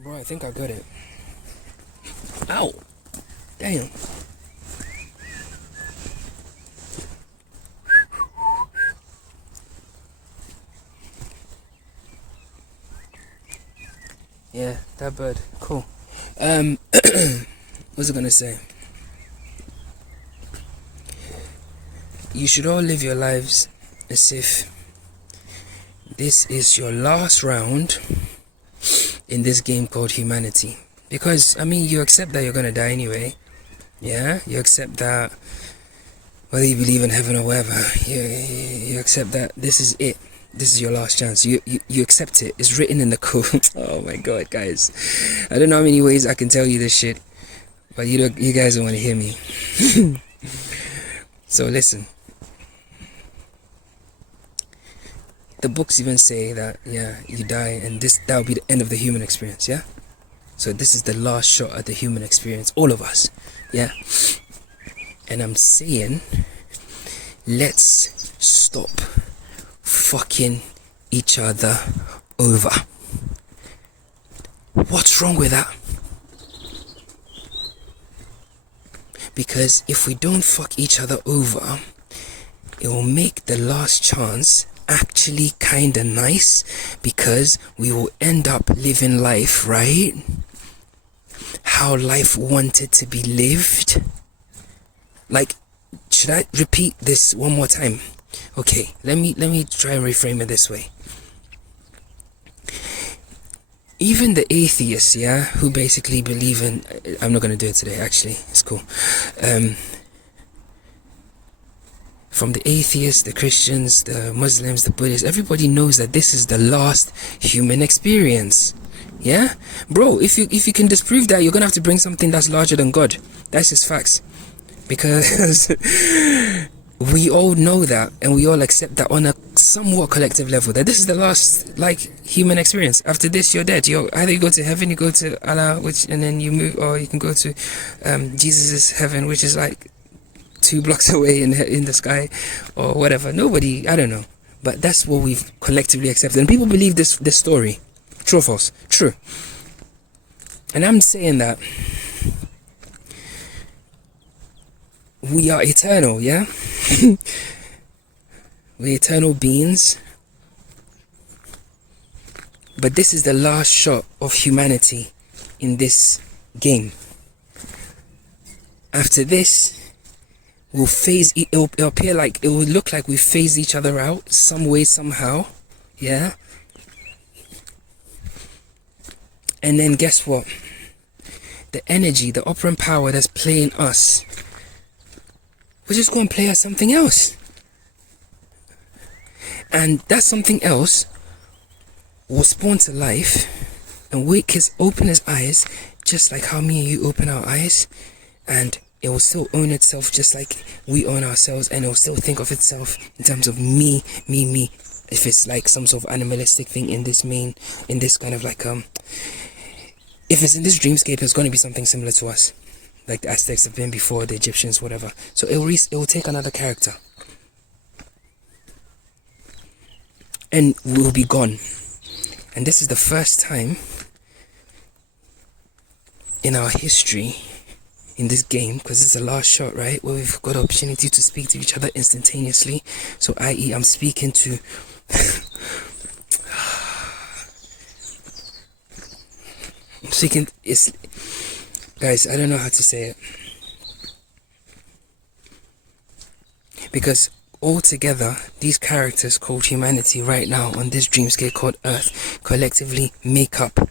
Bro, I think I got it. Ow! Damn. Yeah, that bird. Cool. What was I gonna say? You should all live your lives as if this is your last round in this game called humanity. Because, I mean, you accept that you're gonna die anyway. Yeah? You accept that whether you believe in heaven or whatever, you accept that this is it. This is your last chance. You accept it. It's written in the code. Oh my god, guys. I don't know how many ways I can tell you this shit, but you guys don't want to hear me. So listen. The books even say that, yeah, you die and that will be the end of the human experience, yeah? So this is the last shot at the human experience, all of us, yeah? And I'm saying, let's stop fucking each other over. What's wrong with that? Because if we don't fuck each other over, it will make the last chance actually kinda nice, because we will end up living life, right? How life wanted to be lived. Like, should I repeat this one more time? Okay, let me try and reframe it this way. Even the atheists, yeah, who basically believe in, I'm not gonna do it today, actually, it's cool. From the atheists, the Christians, the Muslims, the Buddhists, everybody knows that this is the last human experience. Yeah? Bro, if you can disprove that, you're gonna have to bring something that's larger than God. That's just facts. Because we all know that, and we all accept that on a somewhat collective level, that this is the last, like, human experience. After this, you're dead. Either you go to heaven, you go to Allah, and then you move, or you can go to Jesus' heaven, which is like 2 blocks away in the sky, or whatever. Nobody, I don't know, but that's what we've collectively accepted, and people believe this story. True or false? True. And I'm saying that we are eternal, yeah? We're eternal beings, but this is the last shot of humanity in this game. After this, we'll it'll appear like, it will look like we phased each other out some way, somehow, yeah? And then guess what? The energy, the operant power that's playing us, we're just going to play us something else. And that something else will spawn to life and open his eyes, just like how me and you open our eyes, and it will still own itself just like we own ourselves, and it will still think of itself in terms of me. If it's like some sort of animalistic thing in this kind of like, if it's in this dreamscape, it's going to be something similar to us, like the Aztecs have been before, the Egyptians, whatever. So it will take another character, and we'll be gone. And this is the first time in our history in this game, because it's the last shot, right, where we've got the opportunity to speak to each other instantaneously. So i.e. I'm speaking to guys, I don't know how to say it, because altogether these characters called humanity right now on this dreamscape called Earth collectively make up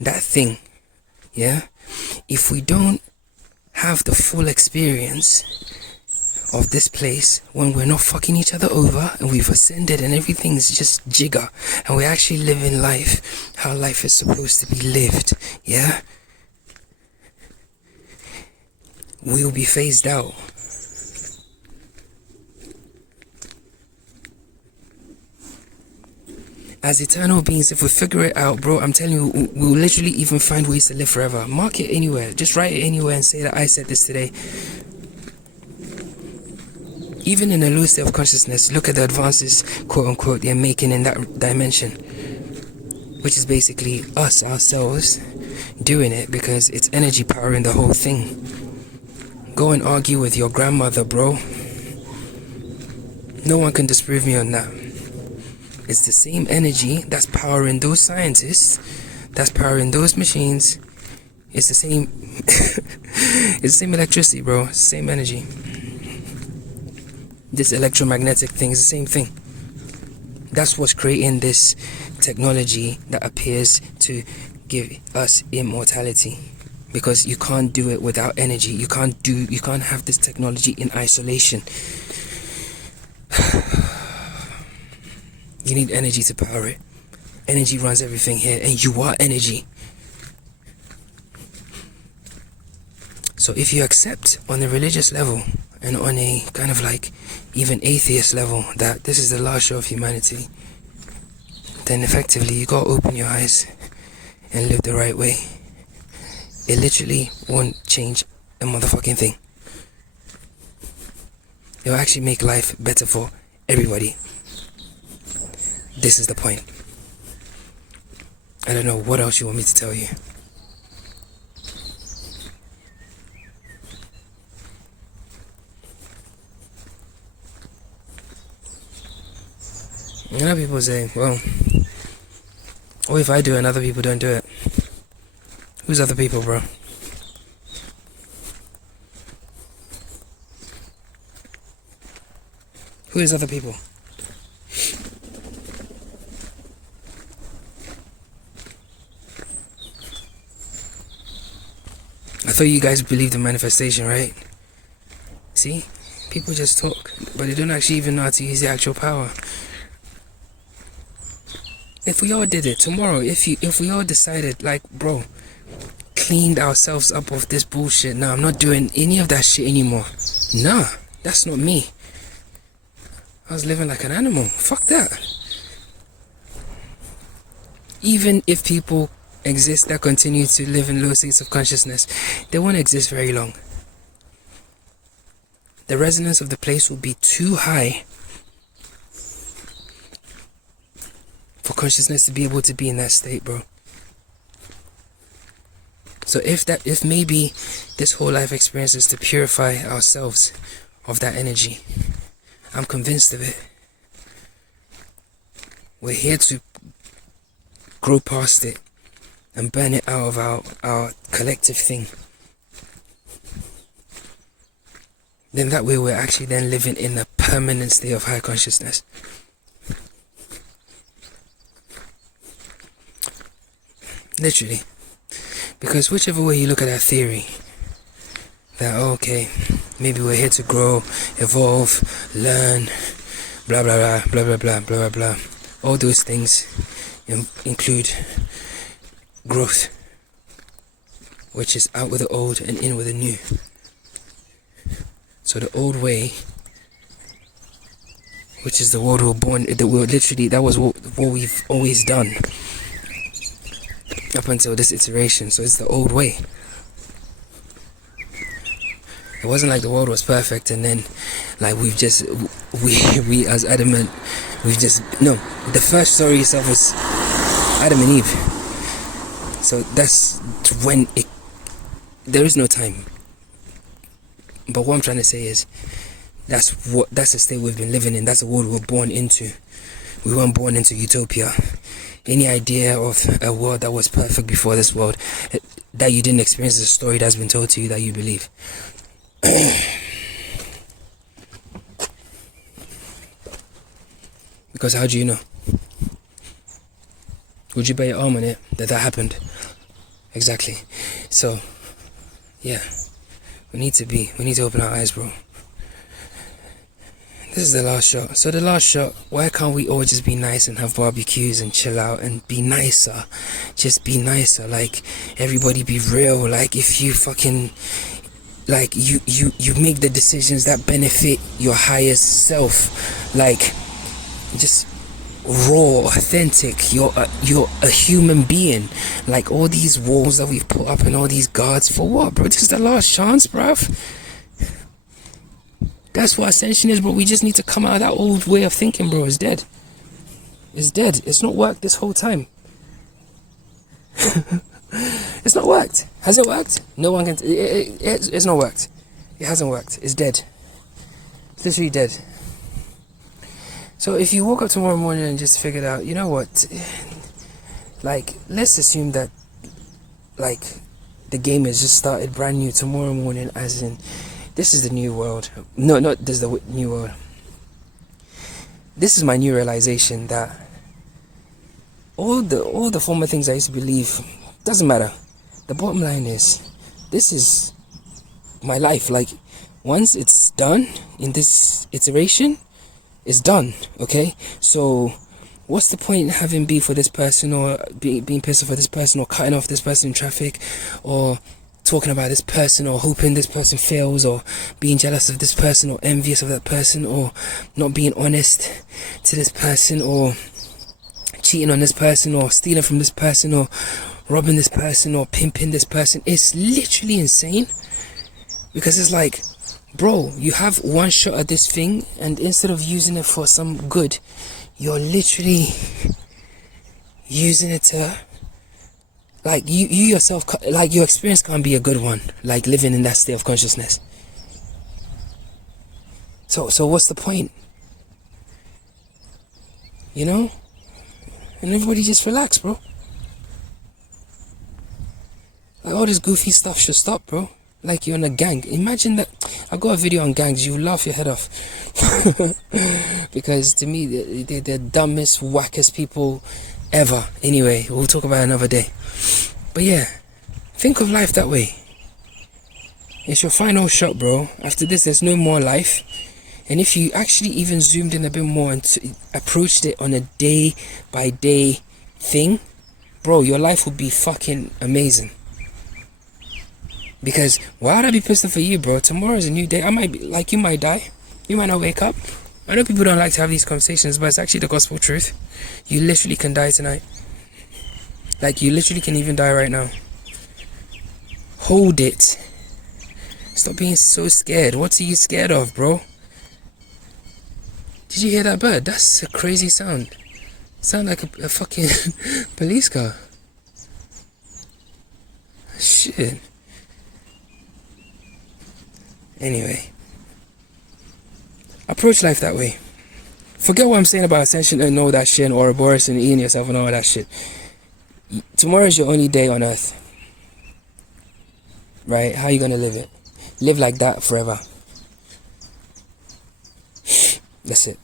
that thing, yeah? If we don't have the full experience of this place, when we're not fucking each other over and we've ascended and everything's just jigger, and we're actually living life how life is supposed to be lived, yeah, we'll be phased out. As eternal beings, if we figure it out, bro, I'm telling you, we'll literally even find ways to live forever. Mark it anywhere, just write it anywhere and say that I said this today. Even in a low state of consciousness, look at the advances, quote unquote, they're making in that dimension. which is basically us, ourselves, doing it because it's energy powering the whole thing. Go and argue with your grandmother, bro. No one can disprove me on that. It's the same energy that's powering those scientists, that's powering those machines. It's the same it's the same electricity, bro. It's the same energy. This electromagnetic thing is the same thing. That's what's creating this technology that appears to give us immortality. Because you can't do it without energy. You can't have this technology in isolation. You need energy to power it. Energy runs everything here, and you are energy. So if you accept on a religious level and on a kind of like even atheist level that this is the last show of humanity, then effectively you gotta open your eyes and live the right way. It literally won't change a motherfucking thing. It will actually make life better for everybody. This is the point. I don't know what else you want me to tell you. You know, people say, well, what if I do and other people don't do it? Who's other people, bro? Who is other people? I thought you guys believed in manifestation, right? See? People just talk, but they don't actually even know how to use the actual power. If we all did it tomorrow, if we all decided, like, bro, cleaned ourselves up of this bullshit, nah, I'm not doing any of that shit anymore. Nah, that's not me. I was living like an animal. Fuck that. Even if people exist that continue to live in low states of consciousness, they won't exist very long. The resonance of the place will be too high for consciousness to be able to be in that state, bro. So if maybe this whole life experience is to purify ourselves of that energy, I'm convinced of it. We're here to grow past it and burn it out of our collective thing. Then that way we're actually then living in a permanent state of high consciousness. Literally. Because whichever way you look at that theory, that okay, maybe we're here to grow, evolve, learn, blah blah blah, blah blah blah, blah blah blah. All those things include growth, which is out with the old and in with the new. So the old way, which is the world we're born, that was what we've always done up until this iteration. So it's the old way. It wasn't like the world was perfect and then like we as adamant, the first story itself was Adam and Eve. So that's when there is no time. But what I'm trying to say is that's the state we've been living in. That's the world we were born into. We weren't born into utopia. Any idea of a world that was perfect before this world that you didn't experience is a story that's been told to you that you believe. Because how do you know? Would you bet your arm on it that happened? Exactly. So yeah, we need to open our eyes, bro. This is the last shot. So the last shot, why can't we all just be nice and have barbecues and chill out and be nicer? Just be nicer. Like, everybody be real. Like, if you fucking, like, you make the decisions that benefit your highest self. Like, just raw, authentic. You're a human being. Like, all these walls that we've put up and all these guards, for what, bro? This is the last chance, bruv. That's what ascension is, bro. We just need to come out of that old way of thinking, bro. It's dead. It's dead. It's not worked this whole time. It's not worked. Has it worked? No one can. It's not worked. It hasn't worked. It's dead. It's literally dead. So if you woke up tomorrow morning and just figured out, you know what? Like, let's assume that, like, the game has just started brand new tomorrow morning, as in, this is the new world. No, not this is the new world. This is my new realization that all the former things I used to believe doesn't matter. The bottom line is, this is my life. Like, once it's done in this iteration, it's done. Okay, so what's the point in having beef with this person, or being pissed off at this person, or cutting off this person in traffic, or talking about this person, or hoping this person fails, or being jealous of this person, or envious of that person, or not being honest to this person, or cheating on this person, or stealing from this person, or robbing this person, or pimping this person? It's literally insane, because it's like, bro, you have one shot at this thing, and instead of using it for some good, you're literally using it to, like, you yourself, like, your experience can't be a good one, like, living in that state of consciousness. So what's the point? You know? And everybody just relax, bro. Like, all this goofy stuff should stop, bro. Like, you're in a gang. Imagine that. I got a video on gangs. You laugh your head off. Because to me, they're the dumbest, wackest people ever. Anyway, we'll talk about it another day. But yeah, think of life that way. It's your final shot, bro. After this, there's no more life. And if you actually even zoomed in a bit more and approached it on a day-by-day thing, bro, your life would be fucking amazing. Because why would I be pissed off for you, bro? Tomorrow is a new day. I might be, like, you might die. You might not wake up. I know people don't like to have these conversations, but it's actually the gospel truth. You literally can die tonight. Like, you literally can even die right now. Hold it. Stop being so scared. What are you scared of, bro? Did you hear that bird? That's a crazy sound. Sound like a fucking police car. Shit. Anyway, approach life that way. Forget what I'm saying about ascension and all that shit, and Ouroboros and eating yourself and all that shit. Tomorrow is your only day on earth. Right? How are you gonna live it? Live like that forever. That's it.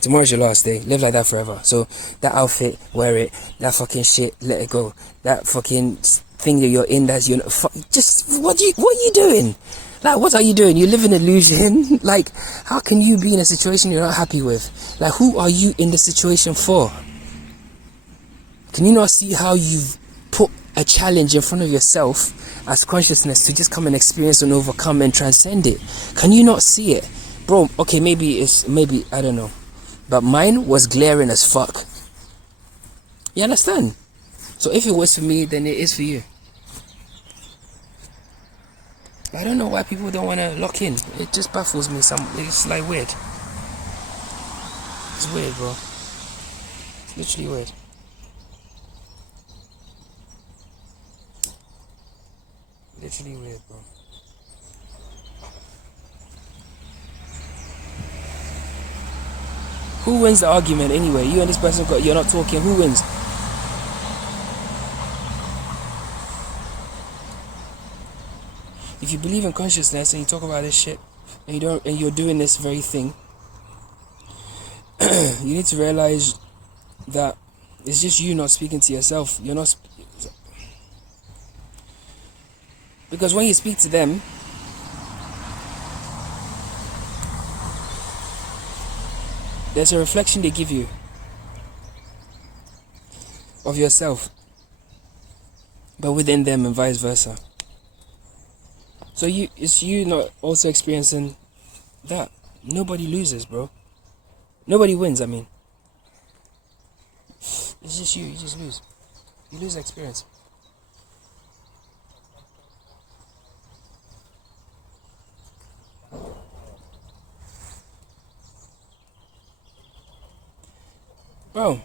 Tomorrow's your last day. Live like that forever. So that outfit, wear it. That fucking shit, let it go. That fucking thing that you're in, that's you. Just what are you doing? Like, what are you doing? You live in illusion. Like, how can you be in a situation you're not happy with? Like, who are you in the situation for? Can you not see how you've put a challenge in front of yourself as consciousness to just come and experience and overcome and transcend it? Can you not see it? Bro, okay, maybe, I don't know. But mine was glaring as fuck. You understand? So if it was for me, then it is for you. I don't know why people don't want to lock in. It just baffles me. It's like weird. It's weird, bro. It's literally weird. Literally weird, bro. Who wins the argument anyway? You and this person you're not talking. Who wins? If you believe in consciousness and you talk about this shit and you're doing this very thing, you need to realize that it's just you not speaking to yourself. You're not because when you speak to them, there's a reflection they give you of yourself, but within them and vice versa. So it's you not also experiencing that. Nobody loses, bro. Nobody wins, I mean. It's just you just lose. You lose the experience. Bro,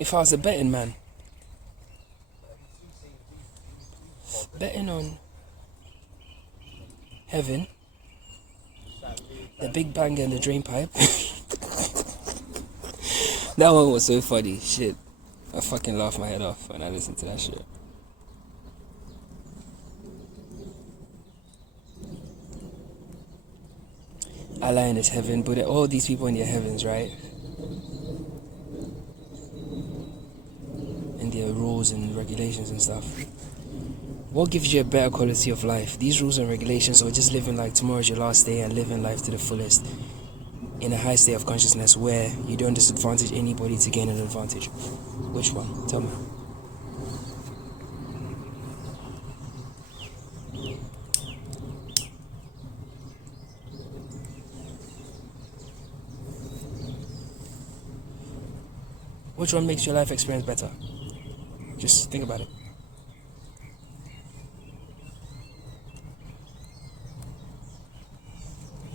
If I was a betting man, betting on heaven, the Big Bang and the drain pipe. That one was so funny. Shit. I fucking laughed my head off when I listened to that shit. Allah in his heaven, but all these people in their heavens, right? And their rules and regulations and stuff. What gives you a better quality of life? These rules and regulations, or just living like tomorrow's your last day and living life to the fullest in a high state of consciousness where you don't disadvantage anybody to gain an advantage? Which one? Tell me. Which one makes your life experience better? Just think about it.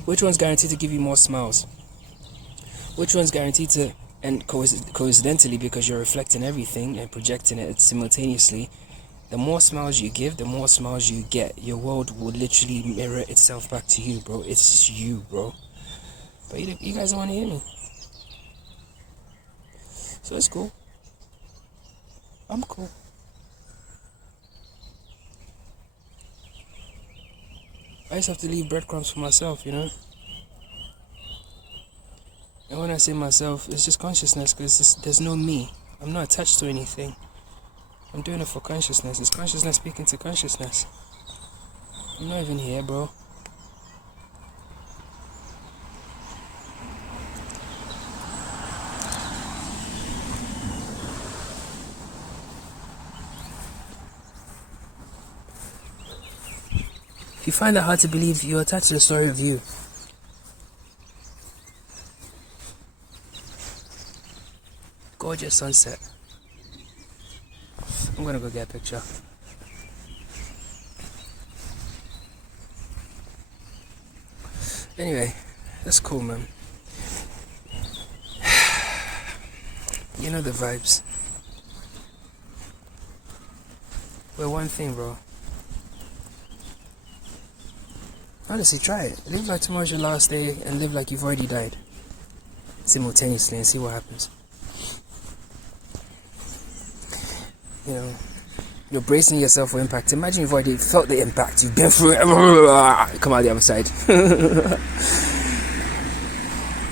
Which one's guaranteed to give you more smiles? Which one's guaranteed to, and coincidentally, because you're reflecting everything and projecting it simultaneously, the more smiles you give, the more smiles you get. Your world will literally mirror itself back to you, bro. It's just you, bro. But you guys don't want to hear me. So it's cool. I'm cool. I just have to leave breadcrumbs for myself, you know? And when I say myself, it's just consciousness, because there's no me. I'm not attached to anything. I'm doing it for consciousness. It's consciousness speaking to consciousness. I'm not even here, bro. If you find that hard to believe, you're attached to the story of you. Gorgeous sunset. I'm gonna go get a picture. Anyway, that's cool, man. You know the vibes. We're one thing, bro. Honestly, try it. Live like tomorrow's your last day and live like you've already died. Simultaneously, and see what happens. You know, you're bracing yourself for impact. Imagine you've already felt the impact. You've been through it. Come out the other side.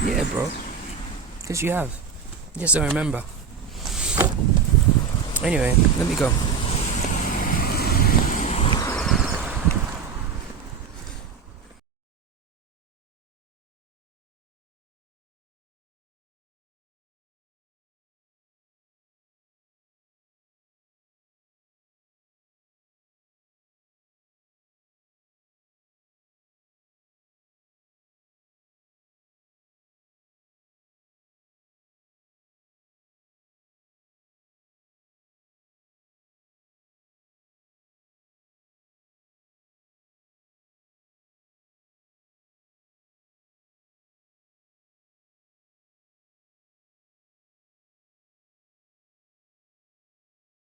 Yeah, bro. Because you have. You just don't remember. Anyway, let me go.